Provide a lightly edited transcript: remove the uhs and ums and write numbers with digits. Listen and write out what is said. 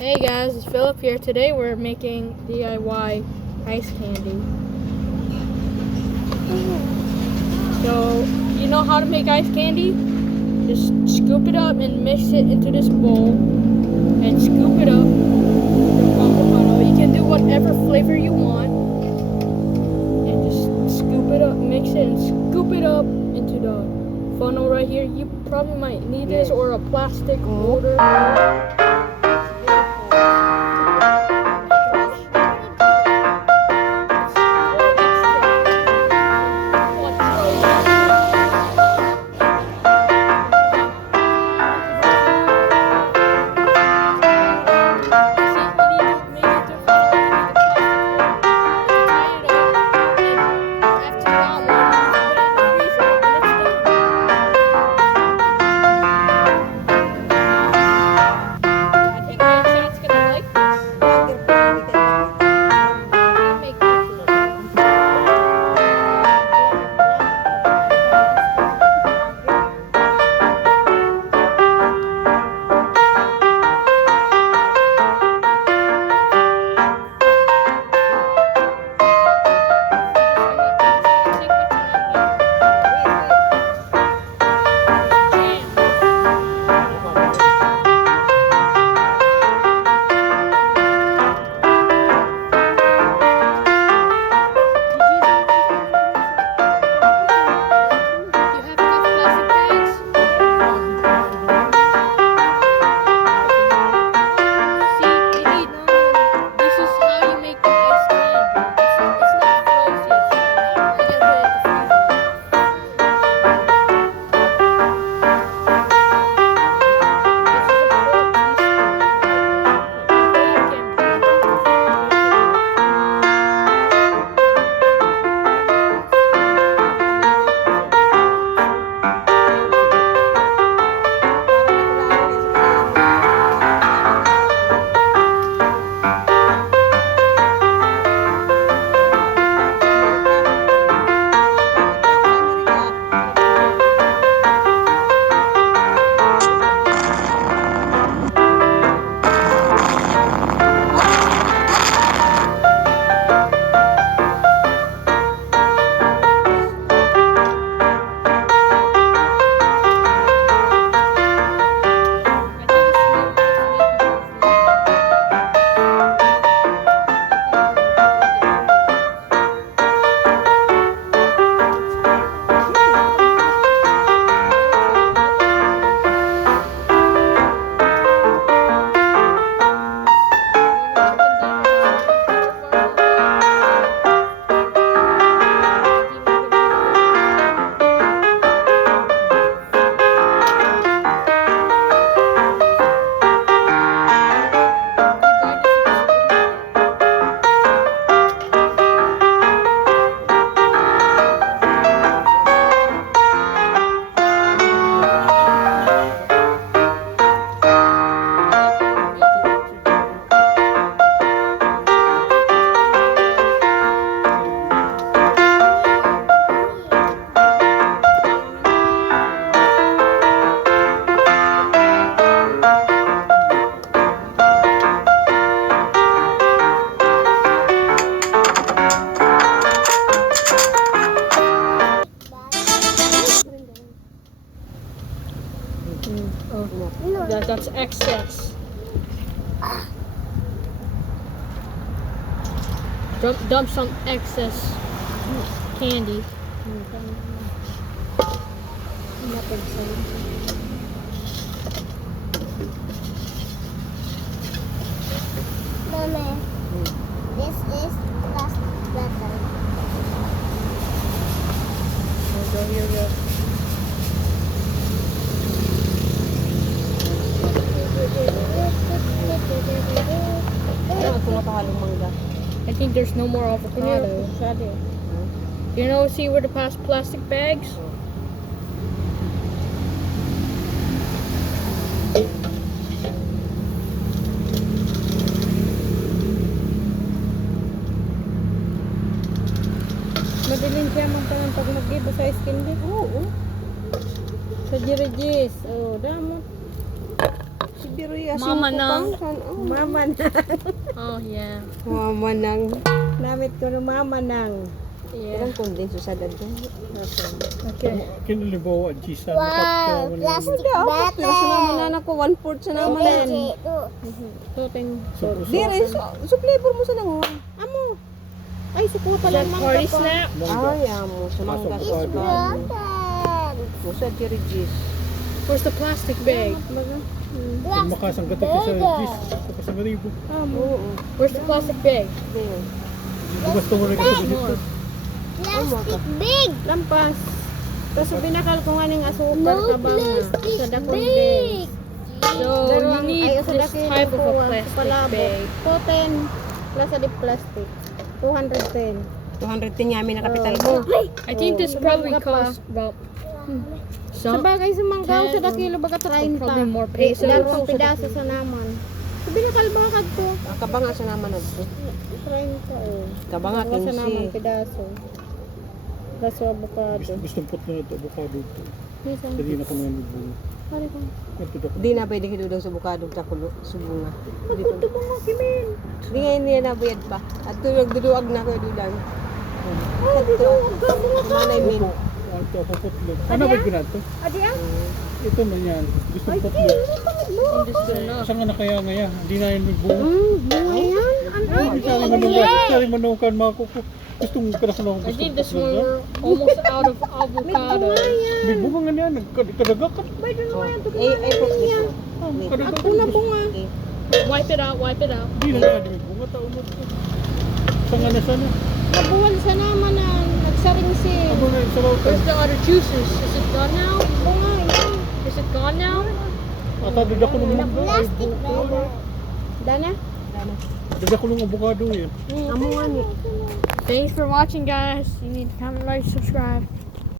Hey guys, it's Philip here. Today we're making DIY ice candy. So, you know how to make ice candy? Just scoop it up and mix it into this bowl and scoop it up. You can do whatever flavor you want. And just scoop it up, mix it and scoop it up into the funnel right here. You probably might need this or a plastic holder. That's excess. Dump some excess candy. Mommy, this is plastic bottle. Here we go. I think there's no more avocado. You know, see where the plastic bags? Madaling siya magtanong pag mag-iba sa skin din. Oo. Sa Jirigis. Oh, damot. Pero yasin Mama ko nang. pang. Mama nang. Oh yeah. Mama nang. Namit ko ng mama nang. Yeah. Ilang kondensyo sa dadong. Okay. Kinalibawa, Gisa. Wow, plastic Pero sa bottle. naman na ako, 1/4 sa naman na. Tuting. Dire, so flavor mo sa nangon. Amo. Ay, sukuta Is that lang man party ka pa. snap? Ay, amo. Sa mangga sa Pasok bago. Broken. Musa diri Gis. Where's the plastic bag? Kung makasanggat ka sa Gis, sa ribo. Oo. Where's the plastic bag? Dire. Bukas ko rin ka dito. Plastic big. Lampas. Tapos binakal ko nga ng asukar No ka ba nga. plastic Sa dakong big. So Pero you ang need ayaw sa this daki type of a kuwan, plastic palabok. bag. 210 plus di plastic. 210. 210 yamin na kapital mo. I think this probably Sumangga pa. costs about Sa bagay sa manggaw sa dakilo baga 30. Probably more pesos. Dalawang pidaso sa naman. So binakal bakad ko. Kabanga sa naman adto. 30 oh. Kabanga Dalawa sa naman 15. pidaso. Laso avocado. Gustong putlo na ito, avocado ito. Minsan. Dali na ko naman nagbuno. Pare ko. Ito daw. Di na pwede kidudong sa bukado sa kulo, subunga. Ito ba mo kimin? Di ngayon niya nabuyad pa. At tulog duduag na ko dulang. Oh, dito ka bunga ka. Manay min. Ito ako putlo. Ano ba ginato? Adi ah. Ito na yan. Gustong Ay, putlo. Hindi sila na. Saan nga na kaya ngaya? Hindi na yun nagbuno. Bunga yan. Ano? Sari manukan mga kuko. Gustong kada ko lang I gusto. think this one we're almost out of avocado. May bunga nga niya. Nagkadaga ka. May doon naman yung Ay, pok niya. Kadaga ka. Ako na bunga. Wipe it out, wipe it out. Hindi na nga. May bunga tao mo. Saan nga na sana? Nabuwal sa naman na nagsaring si Abo na yung sabaw ka. Where's the other juices? Is it gone now? bunga yan. Is it gone now? Atadad ako ng mangga. Ay, Plastic buko. Dana? Dada ko ng avocado eh. Amo nga ni. Thanks for watching, guys. You need to comment, like, subscribe.